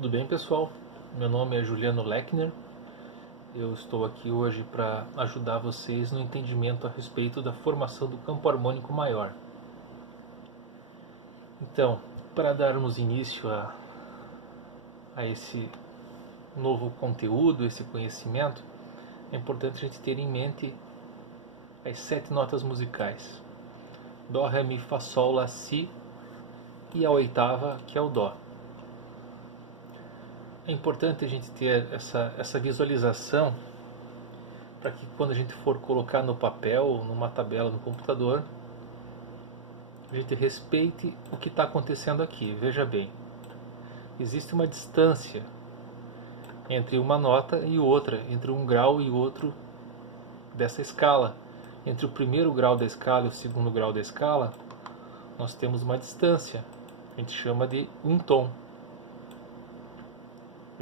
Tudo bem, pessoal? Meu nome é Juliano Lechner. Eu estou aqui hoje para ajudar vocês no entendimento a respeito da formação do campo harmônico maior. Então, para darmos início a esse novo conteúdo, esse conhecimento, é importante a gente ter em mente as 7 notas musicais: Dó, Ré, Mi, Fá, Sol, Lá, Si e a oitava, que é o Dó. É importante a gente ter essa visualização para que quando a gente for colocar no papel, numa tabela no computador, a gente respeite o que está acontecendo aqui. Veja bem, existe uma distância entre uma nota e outra, entre um grau e outro dessa escala. Entre o primeiro grau da escala e o segundo grau da escala, nós temos uma distância, a gente chama de um tom.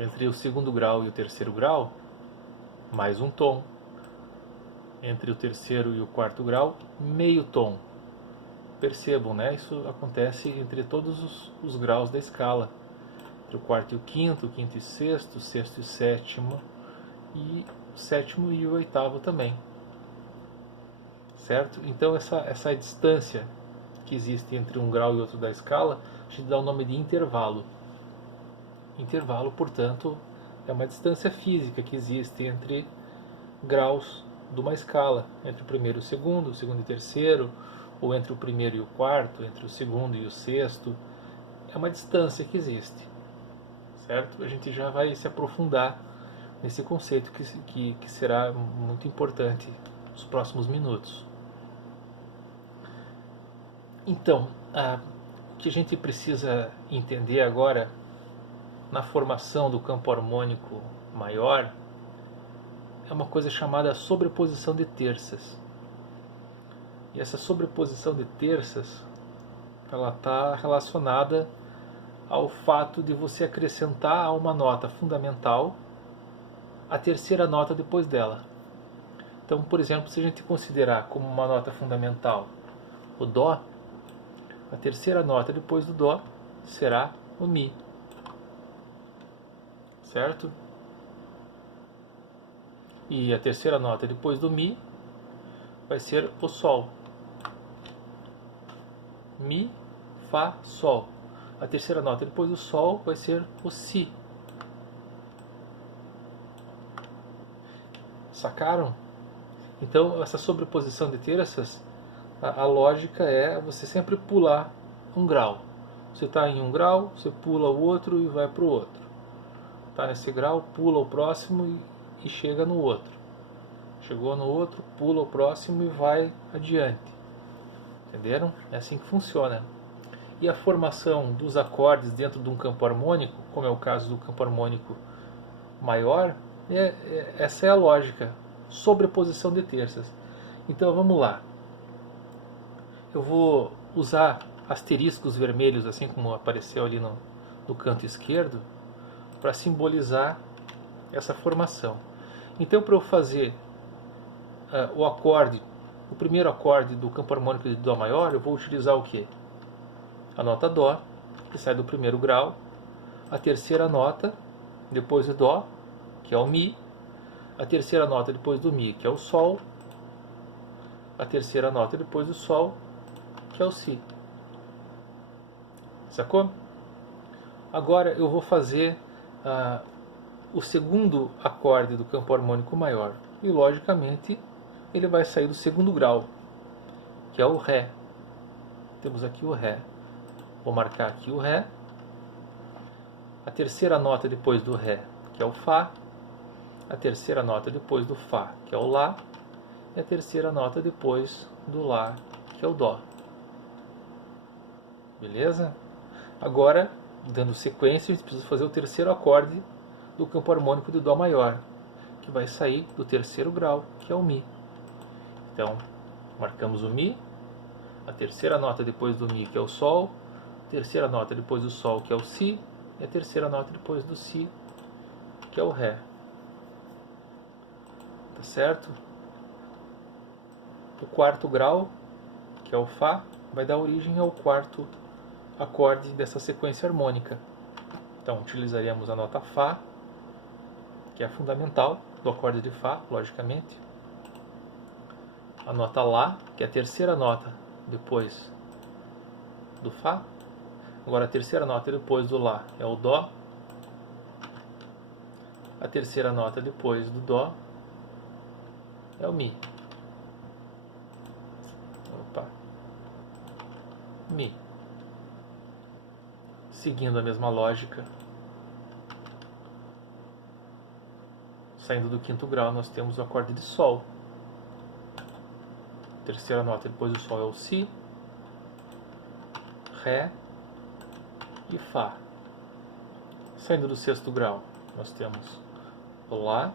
Entre o segundo grau e o terceiro grau, mais um tom. Entre o terceiro e o quarto grau, meio tom. Percebam, né? Isso acontece entre todos os graus da escala. Entre o quarto e o quinto e sexto, sexto e sétimo, e o sétimo e o oitavo também. Certo? Então essa distância que existe entre um grau e outro da escala, a gente dá o nome de intervalo. Intervalo, portanto, é uma distância física que existe entre graus de uma escala, entre o primeiro e o segundo e o terceiro, ou entre o primeiro e o quarto, entre o segundo e o sexto. É uma distância que existe, certo? A gente já vai se aprofundar nesse conceito que será muito importante nos próximos minutos. Então, o que a gente precisa entender agora na formação do campo harmônico maior é uma coisa chamada sobreposição de terças. E essa sobreposição de terças, ela está relacionada ao fato de você acrescentar a uma nota fundamental a terceira nota depois dela. Então, por exemplo, se a gente considerar como uma nota fundamental o Dó, a terceira nota depois do Dó será o Mi. Certo? E a terceira nota depois do Mi vai ser o Sol. Mi, Fá, Sol. A terceira nota depois do Sol vai ser o Si. Sacaram? Então, essa sobreposição de terças, a lógica é você sempre pular um grau. Você está em um grau, você pula o outro e vai para o outro. Está nesse grau, pula o próximo e chega no outro. Chegou no outro, pula o próximo e vai adiante. Entenderam? É assim que funciona. E a formação dos acordes dentro de um campo harmônico, como é o caso do campo harmônico maior, essa é a lógica. Sobreposição de terças. Então vamos lá. Eu vou usar asteriscos vermelhos, assim como apareceu ali no canto esquerdo, para simbolizar essa formação. Então, para eu fazer o primeiro acorde do campo harmônico de Dó maior, eu vou utilizar o quê? A nota Dó, que sai do primeiro grau, a terceira nota depois do Dó, que é o Mi, a terceira nota depois do Mi, que é o Sol, a terceira nota depois do Sol, que é o Si. Sacou? Agora eu vou fazer o segundo acorde do campo harmônico maior. E logicamente ele vai sair do segundo grau, que é o Ré. Temos aqui o Ré. Vou marcar aqui o Ré. A terceira nota depois do Ré, que é o Fá. A terceira nota depois do Fá, que é o Lá. E a terceira nota depois do Lá, que é o Dó. Beleza? Agora, dando sequência, a gente precisa fazer o terceiro acorde do campo harmônico de Dó maior, que vai sair do terceiro grau, que é o Mi. Então, marcamos o Mi, a terceira nota depois do Mi, que é o Sol, a terceira nota depois do Sol, que é o Si, e a terceira nota depois do Si, que é o Ré. Tá certo? O quarto grau, que é o Fá, vai dar origem ao quarto acorde dessa sequência harmônica. Então utilizaríamos a nota Fá, que é a fundamental do acorde de Fá, logicamente. A nota Lá, que é a terceira nota depois do Fá. Agora a terceira nota depois do Lá é o Dó. A terceira nota depois do Dó é o Mi. Opa. Mi. Seguindo a mesma lógica, saindo do quinto grau, nós temos o acorde de Sol. A terceira nota depois do Sol é o Si, Ré e Fá. Saindo do sexto grau, nós temos o Lá.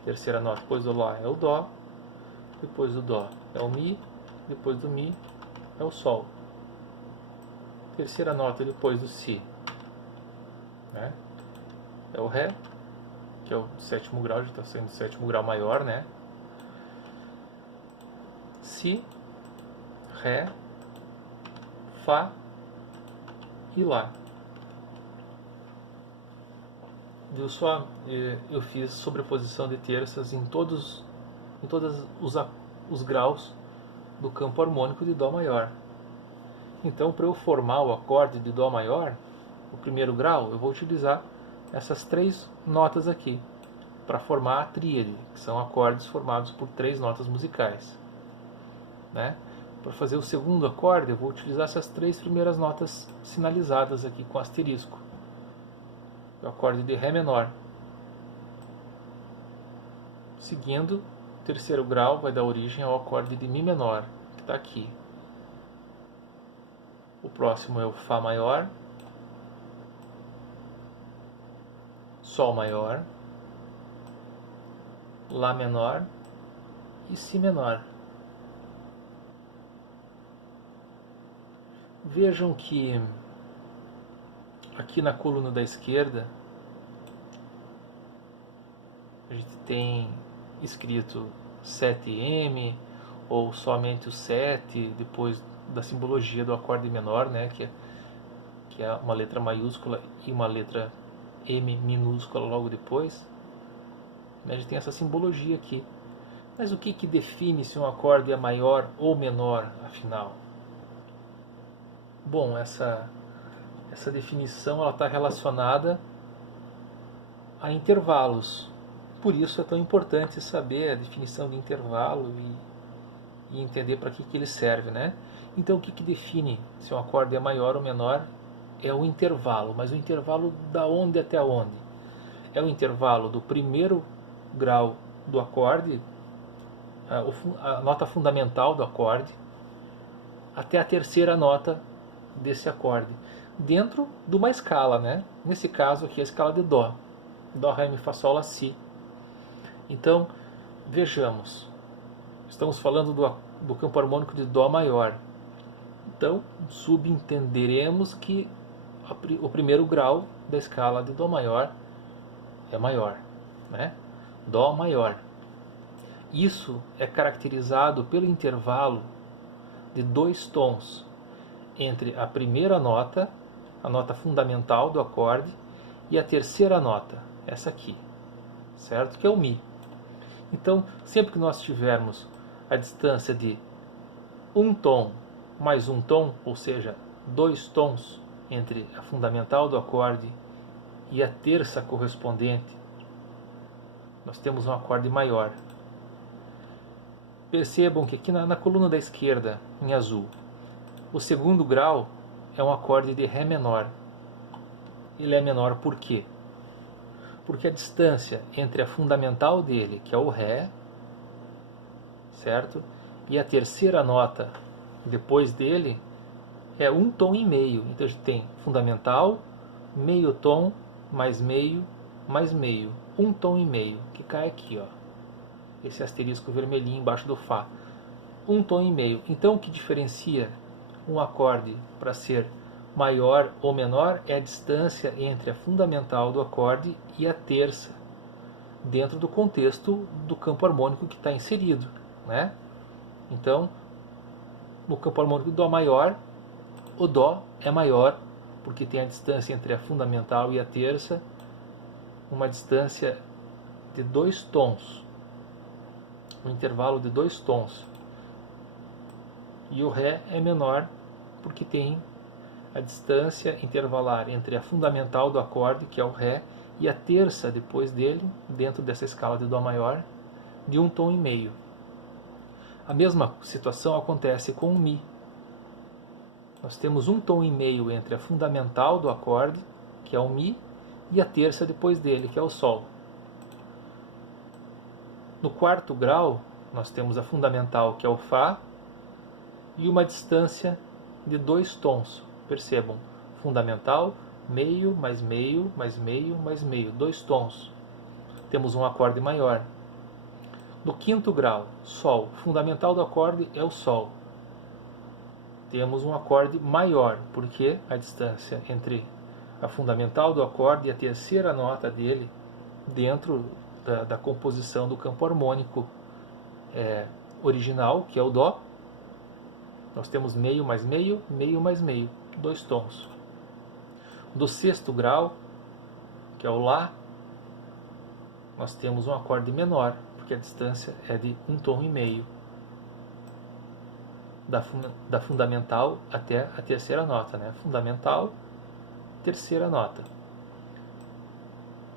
A terceira nota depois do Lá é o Dó. Depois do Dó é o Mi. Depois do Mi é o Sol. Terceira nota depois do Si, né, é o Ré, que é o sétimo grau, já está sendo o sétimo grau maior, né? Si, Ré, Fá e Lá. Viu só? Eu fiz sobreposição de terças em todos os graus do campo harmônico de Dó maior. Então, para eu formar o acorde de Dó maior, o primeiro grau, eu vou utilizar essas três notas aqui para formar a tríade, que são acordes formados por três notas musicais, né? Para fazer o segundo acorde, eu vou utilizar essas três primeiras notas sinalizadas aqui com asterisco. O acorde de Ré menor. Seguindo, o terceiro grau vai dar origem ao acorde de Mi menor, que está aqui. O próximo é o Fá maior, Sol maior, Lá menor e Si menor. Vejam que aqui na coluna da esquerda a gente tem escrito 7M ou somente o 7 depois da simbologia do acorde menor, né, que é uma letra maiúscula e uma letra M minúscula logo depois. A gente tem essa simbologia aqui. Mas o que define se um acorde é maior ou menor, afinal? Bom, essa definição está relacionada a intervalos. Por isso é tão importante saber a definição de intervalo e entender para que ele serve, né? Então o que define se um acorde é maior ou menor é o intervalo. Mas o intervalo da onde até onde? É o intervalo do primeiro grau do acorde, a nota fundamental do acorde, até a terceira nota desse acorde, dentro de uma escala, né? Nesse caso aqui a escala de Dó. Dó, Ré, Mi, Fá, Sol, Lá, Si. Então, vejamos. Estamos falando do campo harmônico de Dó maior. Então, subentenderemos que o primeiro grau da escala de Dó maior é maior, né? Dó maior. Isso é caracterizado pelo intervalo de 2 tons entre a primeira nota, a nota fundamental do acorde, e a terceira nota, essa aqui, certo? Que é o Mi. Então, sempre que nós tivermos a distância de um tom mais um tom, ou seja, 2 tons entre a fundamental do acorde e a terça correspondente, nós temos um acorde maior. Percebam que aqui na coluna da esquerda, em azul, o segundo grau é um acorde de Ré menor. Ele é menor por quê? Porque a distância entre a fundamental dele, que é o Ré, certo? E a terceira nota depois dele é um tom e meio. Então a gente tem fundamental, meio tom, mais meio, mais meio. Um tom e meio, que cai aqui, ó. Esse asterisco vermelhinho embaixo do Fá. Um tom e meio. Então o que diferencia um acorde para ser maior ou menor é a distância entre a fundamental do acorde e a terça, dentro do contexto do campo harmônico que está inserido, né? Então, no campo harmônico do Dó maior, o Dó é maior porque tem a distância entre a fundamental e a terça, uma distância de 2 tons, um intervalo de 2 tons. E o Ré é menor porque tem a distância intervalar entre a fundamental do acorde, que é o Ré, e a terça depois dele, dentro dessa escala de Dó maior, de 1 tom e meio. A mesma situação acontece com o Mi. Nós temos 1 tom e meio entre a fundamental do acorde, que é o Mi, e a terça depois dele, que é o Sol. No 4º grau, nós temos a fundamental, que é o Fá, e uma distância de 2 tons. Percebam, fundamental, meio, mais meio, mais meio, mais meio, 2 tons. Temos um acorde maior. No 5º grau, Sol, fundamental do acorde é o Sol. Temos um acorde maior, porque a distância entre a fundamental do acorde e a terceira nota dele, dentro da composição do campo harmônico original, que é o Dó, nós temos meio mais meio, meio mais meio, 2 tons. Do 6º grau, que é o Lá, nós temos um acorde menor, porque a distância é de 1 tom e meio, da fundamental até a terceira nota, né? Fundamental, terceira nota.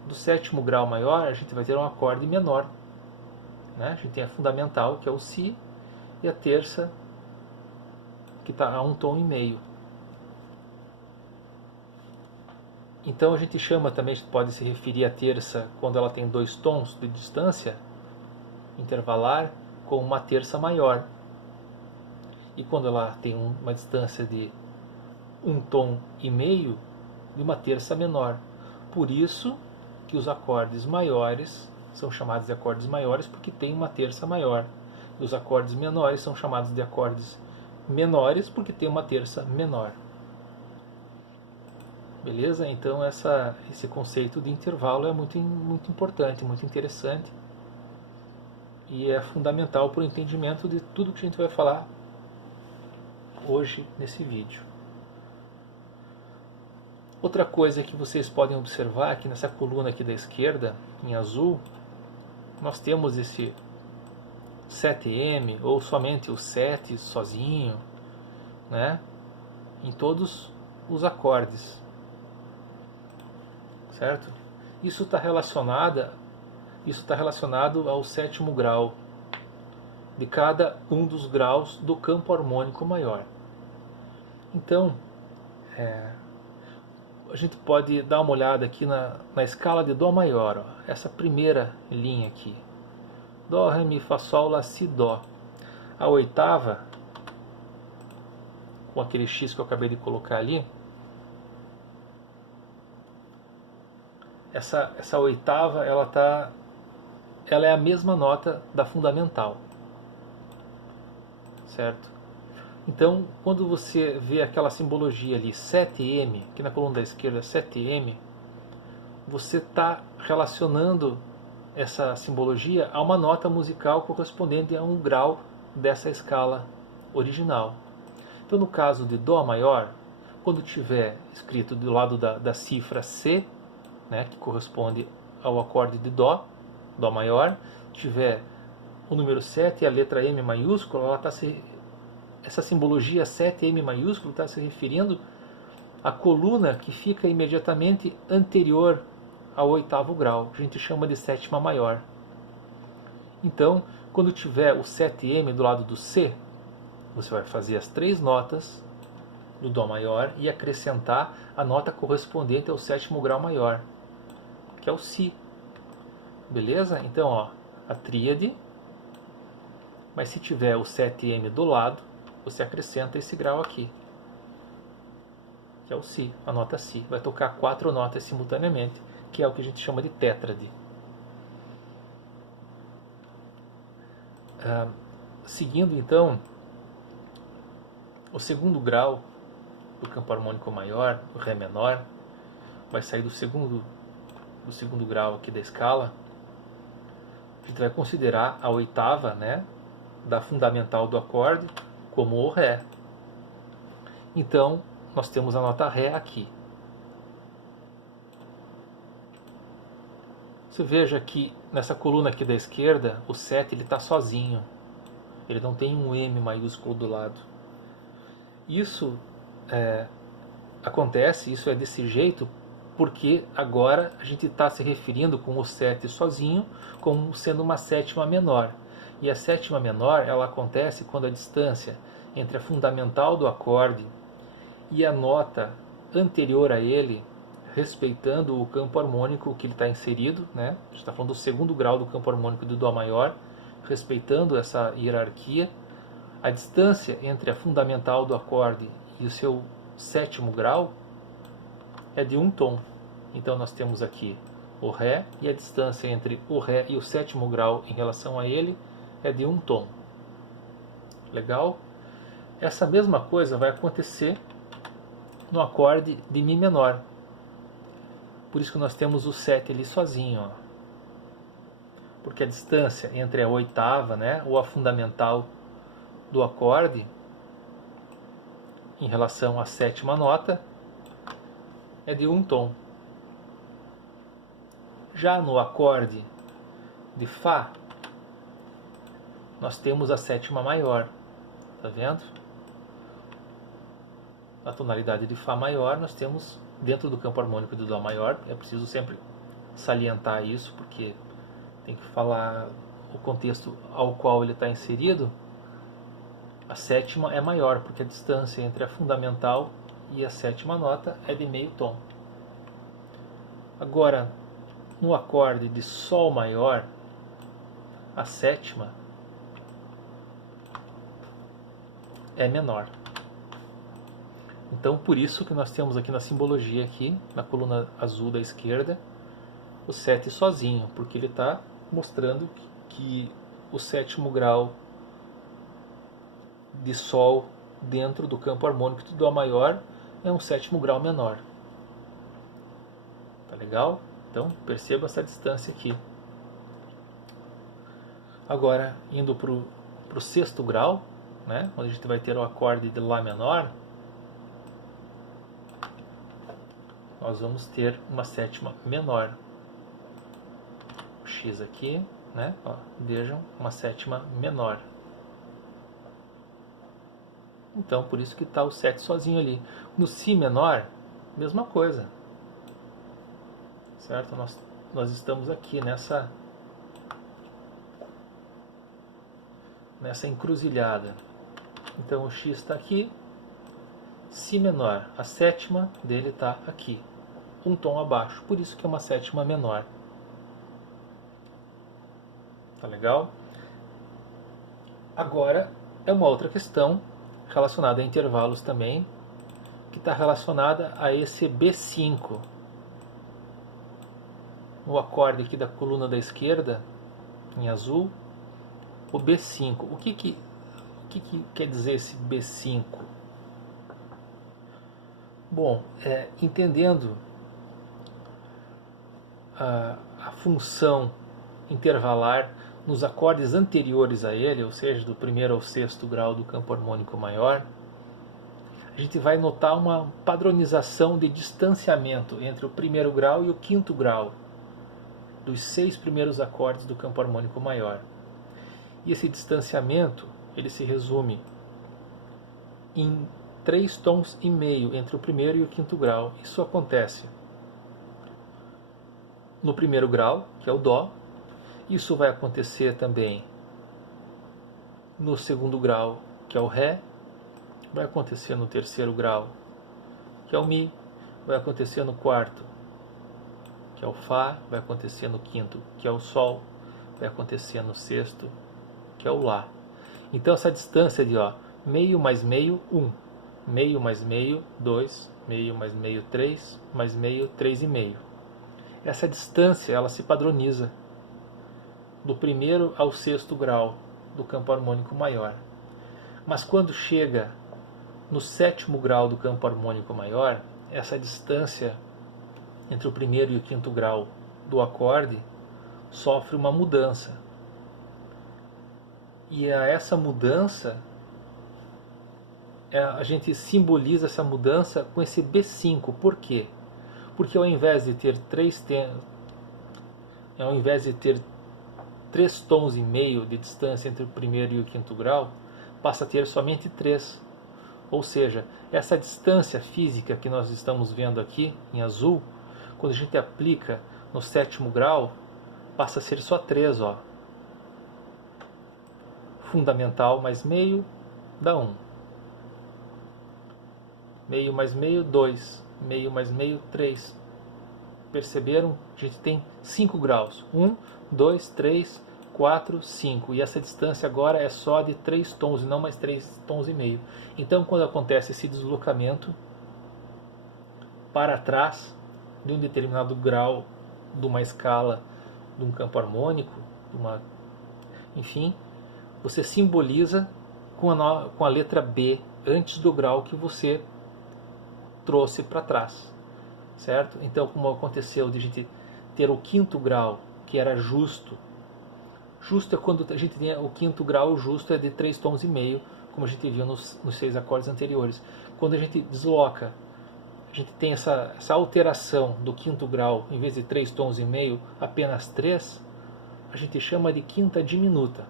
Do 7º grau maior, a gente vai ter um acorde menor, né? A gente tem a fundamental, que é o Si, e a terça, que está a 1 tom e meio. Então a gente chama também, pode se referir à terça quando ela tem 2 tons de distância intervalar, como uma terça maior. E quando ela tem uma distância de 1 tom e meio, de uma terça menor. Por isso que os acordes maiores são chamados de acordes maiores, porque tem uma terça maior. E os acordes menores são chamados de acordes menores, porque tem uma terça menor. Beleza? Então esse conceito de intervalo é muito importante, muito interessante. E é fundamental para o entendimento de tudo que a gente vai falar hoje nesse vídeo. Outra coisa que vocês podem observar aqui nessa coluna aqui da esquerda, em azul, nós temos esse 7M, ou somente o 7 sozinho, né? Em todos os acordes, certo? Isso está relacionado ao 7º grau de cada um dos graus do campo harmônico maior. Então, a gente pode dar uma olhada aqui na escala de Dó maior, ó, essa primeira linha aqui. Dó, Ré, Mi, Fá, Sol, Lá, Si, Dó. A oitava, com aquele X que eu acabei de colocar ali, essa oitava, ela é a mesma nota da fundamental, certo? Então, quando você vê aquela simbologia ali, 7M, aqui na coluna da esquerda, 7M, você está relacionando essa simbologia a uma nota musical correspondente a um grau dessa escala original. Então, no caso de Dó maior, quando tiver escrito do lado da cifra C, né, que corresponde ao acorde de Dó, Dó maior, tiver o número 7 e a letra M maiúscula, essa simbologia 7M maiúsculo está se referindo à coluna que fica imediatamente anterior ao 8º grau. A gente chama de sétima maior. Então, quando tiver o 7M do lado do C, você vai fazer as 3 notas do Dó maior e acrescentar a nota correspondente ao 7º grau maior, que é o Si. Beleza? Então, ó, a tríade, mas se tiver o 7M do lado, você acrescenta esse grau aqui, que é o Si, a nota Si. Vai tocar 4 notas simultaneamente, que é o que a gente chama de tétrade. Seguindo então, o 2º grau do campo harmônico maior, o Ré menor, vai sair do segundo grau aqui da escala. A gente vai considerar a oitava, né, da fundamental do acorde como o Ré. Então, nós temos a nota Ré aqui. Você veja que nessa coluna aqui da esquerda, o 7 ele está sozinho. Ele não tem um M maiúsculo do lado. Isso acontece, isso é desse jeito, porque agora a gente está se referindo com o 7 sozinho como sendo uma sétima menor. E a sétima menor ela acontece quando a distância entre a fundamental do acorde e a nota anterior a ele, respeitando o campo harmônico que ele está inserido, né? A gente está falando do segundo grau do campo harmônico do Dó maior, respeitando essa hierarquia, a distância entre a fundamental do acorde e o seu sétimo grau é de um tom. Então nós temos aqui o Ré, e a distância entre o Ré e o sétimo grau em relação a ele é de um tom. Legal? Essa mesma coisa vai acontecer no acorde de Mi menor. Por isso que nós temos o 7 ali sozinho. Ó. Porque a distância entre a oitava, né, ou a fundamental do acorde em relação à sétima nota é de um tom. Já no acorde de Fá, nós temos a sétima maior. Tá vendo? Na tonalidade de Fá maior, nós temos, dentro do campo harmônico do Dó maior, é preciso sempre salientar isso, porque tem que falar o contexto ao qual ele está inserido. A sétima é maior, porque a distância entre a fundamental e a sétima nota é de meio tom. Agora, no acorde de Sol maior, a sétima é menor. Então, por isso que nós temos aqui na simbologia, aqui, na coluna azul da esquerda, o 7 sozinho, porque ele está mostrando que o sétimo grau de Sol dentro do campo harmônico do Dó maior é um sétimo grau menor. Tá legal? Então, perceba essa distância aqui. Agora, indo para o sexto grau, né, onde a gente vai ter o acorde de Lá menor, nós vamos ter uma sétima menor. O X aqui, né, ó, vejam, uma sétima menor. Então, por isso que está o 7 sozinho ali. No Si menor, mesma coisa. Certo? Nós estamos aqui nessa encruzilhada. Então, o X está aqui. Si menor, a sétima dele está aqui. Um tom abaixo. Por isso que é uma sétima menor. Tá legal? Agora, é uma outra questão relacionada a intervalos também, que está relacionada a esse B5. O acorde aqui da coluna da esquerda, em azul, o B5. O que quer dizer esse B5? Bom, entendendo a função intervalar nos acordes anteriores a ele, ou seja, do primeiro ao sexto grau do campo harmônico maior, a gente vai notar uma padronização de distanciamento entre o primeiro grau e o quinto grau dos 6 primeiros acordes do campo harmônico maior. E esse distanciamento ele se resume em 3 tons e meio entre o primeiro e o quinto grau. Isso acontece no primeiro grau, que é o Dó. Isso vai acontecer também no segundo grau, que é o Ré. Vai acontecer no terceiro grau, que é o Mi. Vai acontecer no quarto, que é o Fá. Vai acontecer no quinto, que é o Sol. Vai acontecer no sexto, que é o Lá. Então essa distância de meio mais meio, 1. Meio mais meio, 2. Meio mais meio, 3. Mais meio, 3,5. Essa distância ela se padroniza do primeiro ao sexto grau do campo harmônico maior. Mas quando chega no sétimo grau do campo harmônico maior, essa distância entre o primeiro e o quinto grau do acorde sofre uma mudança. E a essa mudança, a gente simboliza essa mudança com esse B5. Por quê? Porque ao invés de ter ao invés de ter 3,5 tons de distância entre o primeiro e o quinto grau, passa a ter somente 3. Ou seja, essa distância física que nós estamos vendo aqui em azul, quando a gente aplica no 7º grau, passa a ser só 3. Ó. Fundamental mais meio dá 1. Meio mais meio, 2. Meio mais meio, 3. Perceberam? A gente tem 5 graus. 1, 2, 3, 4, 5. E essa distância agora é só de 3 tons e não mais 3,5 tons. Então, quando acontece esse deslocamento para trás de um determinado grau de uma escala, de um campo harmônico, enfim, você simboliza com a letra B antes do grau que você trouxe para trás, certo? Então, como aconteceu de a gente ter o 5º grau, que era justo. Justo é quando a gente tem o 5º grau, justo é de 3,5 tons, como a gente viu nos 6 acordes anteriores. Quando a gente desloca, a gente tem essa alteração do 5º grau, em vez de 3,5 tons, apenas 3, a gente chama de quinta diminuta.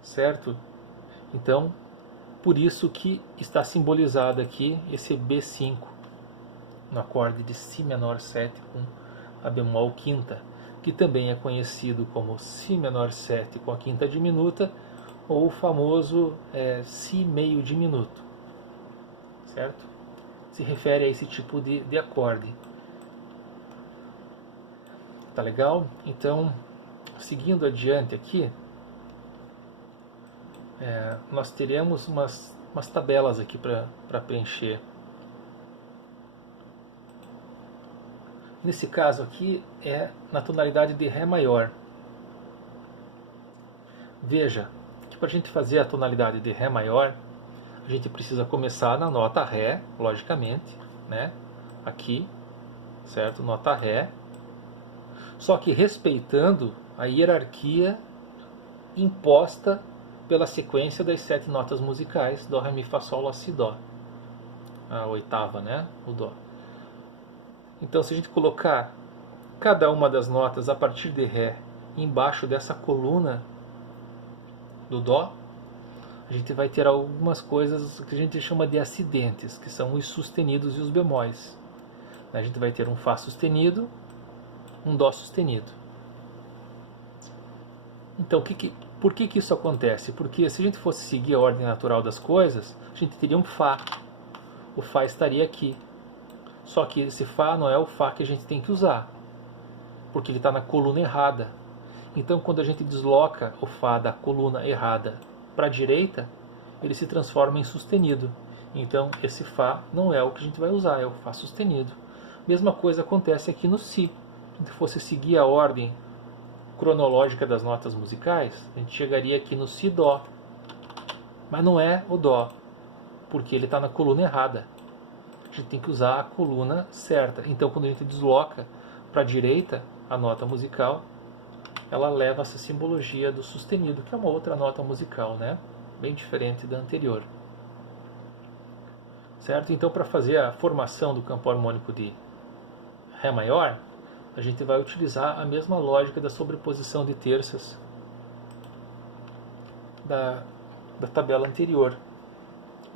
Certo? Então, por isso que está simbolizado aqui esse B5, no acorde de Si menor 7 com a bemol quinta, que também é conhecido como Si menor 7 com a quinta diminuta, ou o famoso Si meio diminuto, certo? Se refere a esse tipo de acorde. Tá legal? Então, seguindo adiante aqui, nós teremos umas tabelas aqui para preencher. Nesse caso aqui é na tonalidade de Ré maior. Veja que para a gente fazer a tonalidade de Ré maior, a gente precisa começar na nota Ré, logicamente, né? Aqui, certo? Nota Ré. Só que respeitando a hierarquia imposta pela sequência das 7 notas musicais, Dó, Ré, Mi, Fá, Sol, Lá, Si, Dó. A oitava, né? O Dó. Então, se a gente colocar cada uma das notas a partir de Ré embaixo dessa coluna do Dó, a gente vai ter algumas coisas que a gente chama de acidentes, que são os sustenidos e os bemóis. A gente vai ter um Fá sustenido, um Dó sustenido. Então, por que isso acontece? Porque se a gente fosse seguir a ordem natural das coisas, a gente teria um Fá. O Fá estaria aqui. Só que esse Fá não é o Fá que a gente tem que usar, porque ele está na coluna errada. Então, quando a gente desloca o Fá da coluna errada para a direita, ele se transforma em sustenido. Então, esse Fá não é o que a gente vai usar, é o Fá sustenido. Mesma coisa acontece aqui no Si. Se a gente fosse seguir a ordem cronológica das notas musicais, a gente chegaria aqui no Si, Dó. Mas não é o Dó, porque ele está na coluna errada. A gente tem que usar a coluna certa. Então, quando a gente desloca para a direita a nota musical, ela leva essa simbologia do sustenido, que é uma outra nota musical, né? Bem diferente da anterior. Certo? Então, para fazer a formação do campo harmônico de Ré maior, a gente vai utilizar a mesma lógica da sobreposição de terças da tabela anterior.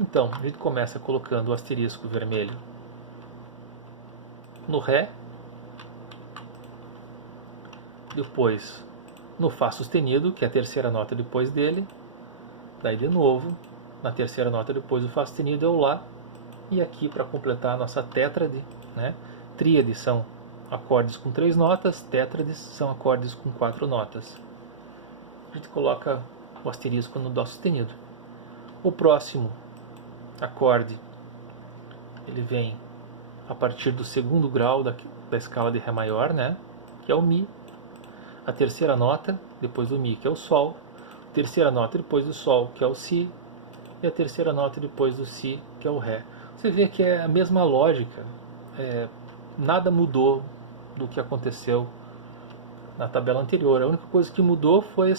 Então, a gente começa colocando o asterisco vermelho no Ré, depois no Fá sustenido, que é a terceira nota depois dele, daí de novo, na terceira nota depois do Fá sustenido é o Lá, e aqui para completar a nossa tétrade, né? Tríade são acordes com 3 notas, tétrades são acordes com 4 notas. A gente coloca o asterisco no Dó sustenido. O próximo acorde, ele vem a partir do 2º grau da escala de Ré maior, né? Que é o Mi. A terceira nota depois do Mi, que é o Sol. A terceira nota depois do Sol, que é o Si. E a terceira nota depois do Si, que é o Ré. Você vê que é a mesma lógica. Nada mudou do que aconteceu na tabela anterior. A única coisa que mudou foi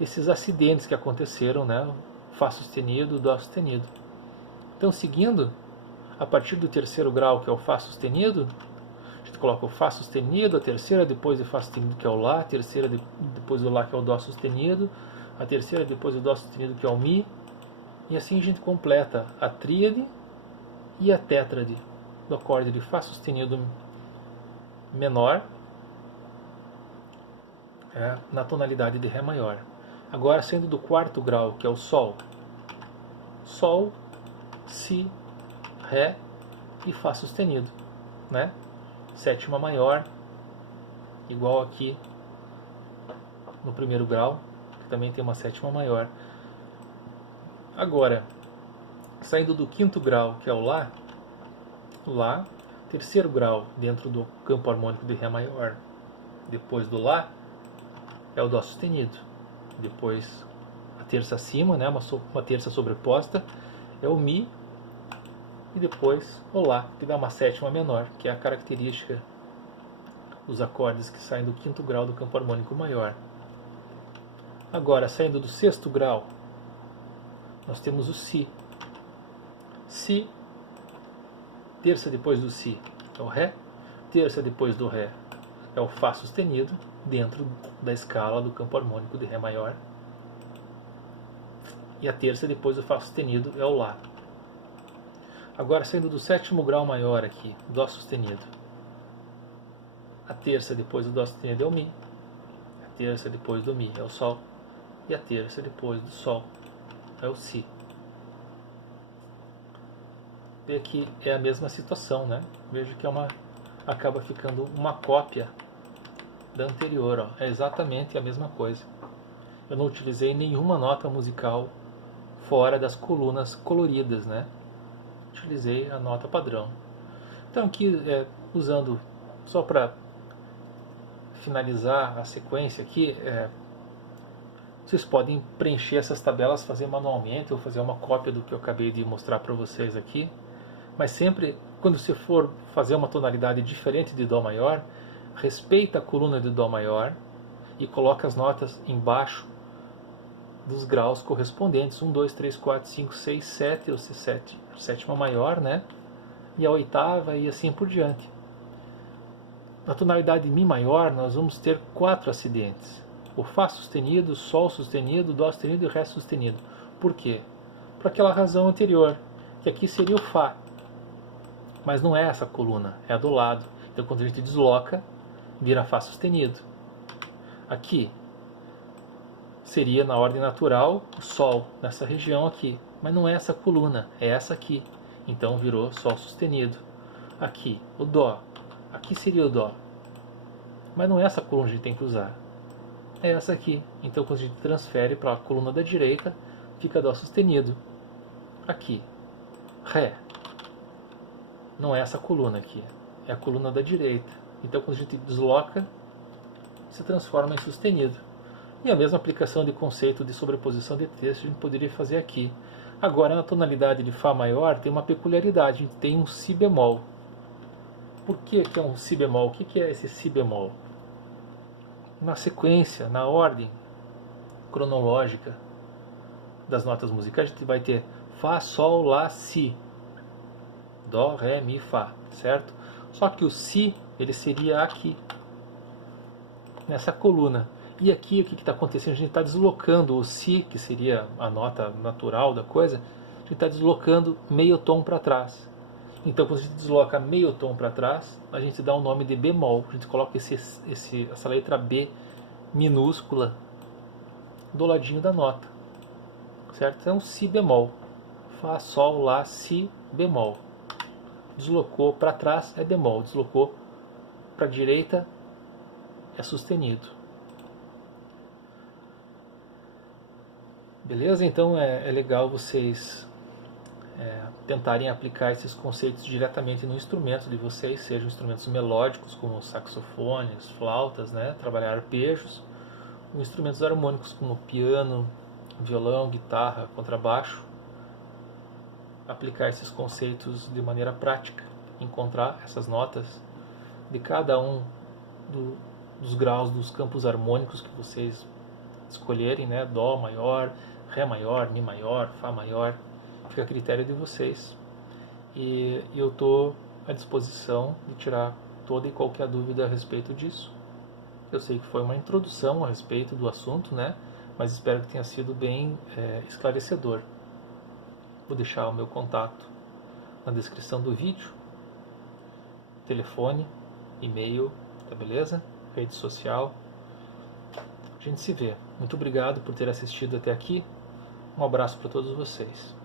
esses acidentes que aconteceram, né? Fá sustenido, Dó sustenido. Então, seguindo, a partir do 3º grau, que é o Fá sustenido, a gente coloca o Fá sustenido, a terceira depois do Fá sustenido, que é o Lá, a terceira depois do Lá, que é o Dó sustenido, a terceira depois do Dó sustenido, que é o Mi, e assim a gente completa a tríade e a tétrade do acorde de Fá sustenido menor, na tonalidade de Ré maior. Agora, saindo do quarto grau, que é o Sol, Sol, Si, Ré e Fá sustenido, né? Sétima maior, igual aqui no primeiro grau, que também tem uma sétima maior. Agora, saindo do quinto grau, que é o Lá, Lá, terceiro grau dentro do campo harmônico de Ré maior, depois do Lá, é o Dó sustenido. Depois a terça acima, né, uma terça sobreposta, é o Mi, e depois o Lá, que dá uma sétima menor, que é a característica dos acordes que saem do quinto grau do campo harmônico maior. Agora, saindo do sexto grau, nós temos o Si. Si, terça depois do Si é o Ré, terça depois do Ré é o Fá sustenido, dentro da escala do campo harmônico de Ré maior, e a terça depois do Fá sustenido é o Lá. Agora, saindo do sétimo grau maior aqui, Dó sustenido, a terça depois do Dó sustenido é o Mi, a terça depois do Mi é o Sol, e a terça depois do Sol é o Si. Vê que é a mesma situação, né? Veja que acaba ficando uma cópia da anterior, ó. É exatamente a mesma coisa. Eu não utilizei nenhuma nota musical fora das colunas coloridas, né? Utilizei a nota padrão. Então aqui, usando, só para finalizar a sequência aqui, vocês podem preencher essas tabelas, fazer manualmente ou fazer uma cópia do que eu acabei de mostrar para vocês aqui. Mas sempre, quando você for fazer uma tonalidade diferente de Dó maior, respeita a coluna de Dó maior e coloca as notas embaixo dos graus correspondentes. 1, 2, 3, 4, 5, 6, 7, ou sétima maior, né? E a oitava e assim por diante. Na tonalidade Mi maior, nós vamos ter 4 acidentes. O Fá sustenido, Sol sustenido, Dó sustenido e Ré sustenido. Por quê? Por aquela razão anterior, que aqui seria o Fá. Mas não é essa coluna, é a do lado. Então quando a gente desloca, vira Fá sustenido. Aqui seria na ordem natural o Sol, nessa região aqui. Mas não é essa coluna, é essa aqui. Então virou Sol sustenido. Aqui, o Dó. Aqui seria o Dó. Mas não é essa coluna que a gente tem que usar. É essa aqui. Então quando a gente transfere para a coluna da direita, fica Dó sustenido. Aqui, Ré. Não é essa coluna aqui, é a coluna da direita. Então quando a gente desloca, se transforma em sustenido. E a mesma aplicação de conceito de sobreposição de texto a gente poderia fazer aqui. Agora, na tonalidade de Fá maior, tem uma peculiaridade, a gente tem um Si bemol. Por que é um Si bemol? O que é esse Si bemol? Na sequência, na ordem cronológica das notas musicais, a gente vai ter Fá, Sol, Lá, Si. Dó, Ré, Mi, Fá, certo? Só que o Si, ele seria aqui, nessa coluna. E aqui, o que está acontecendo? A gente está deslocando o Si, que seria a nota natural da coisa, a gente está deslocando meio tom para trás. Então, quando a gente desloca meio tom para trás, a gente dá o nome de bemol. A gente coloca essa letra B minúscula do ladinho da nota, certo? É um Si bemol. Fá, Sol, Lá, Si, bemol. Deslocou para trás é bemol, deslocou para a direita é sustenido. Beleza? Então é legal vocês tentarem aplicar esses conceitos diretamente no instrumento de vocês, sejam instrumentos melódicos como saxofones, flautas, né? Trabalhar arpejos, ou instrumentos harmônicos como piano, violão, guitarra, contrabaixo. Aplicar esses conceitos de maneira prática, encontrar essas notas de cada um dos graus dos campos harmônicos que vocês escolherem, né? Dó maior, Ré maior, Mi maior, Fá maior, fica a critério de vocês. E eu estou à disposição de tirar toda e qualquer dúvida a respeito disso. Eu sei que foi uma introdução a respeito do assunto, né? Mas espero que tenha sido bem esclarecedor. Vou deixar o meu contato na descrição do vídeo, telefone, e-mail, tá beleza? Rede social. A gente se vê. Muito obrigado por ter assistido até aqui. Um abraço para todos vocês.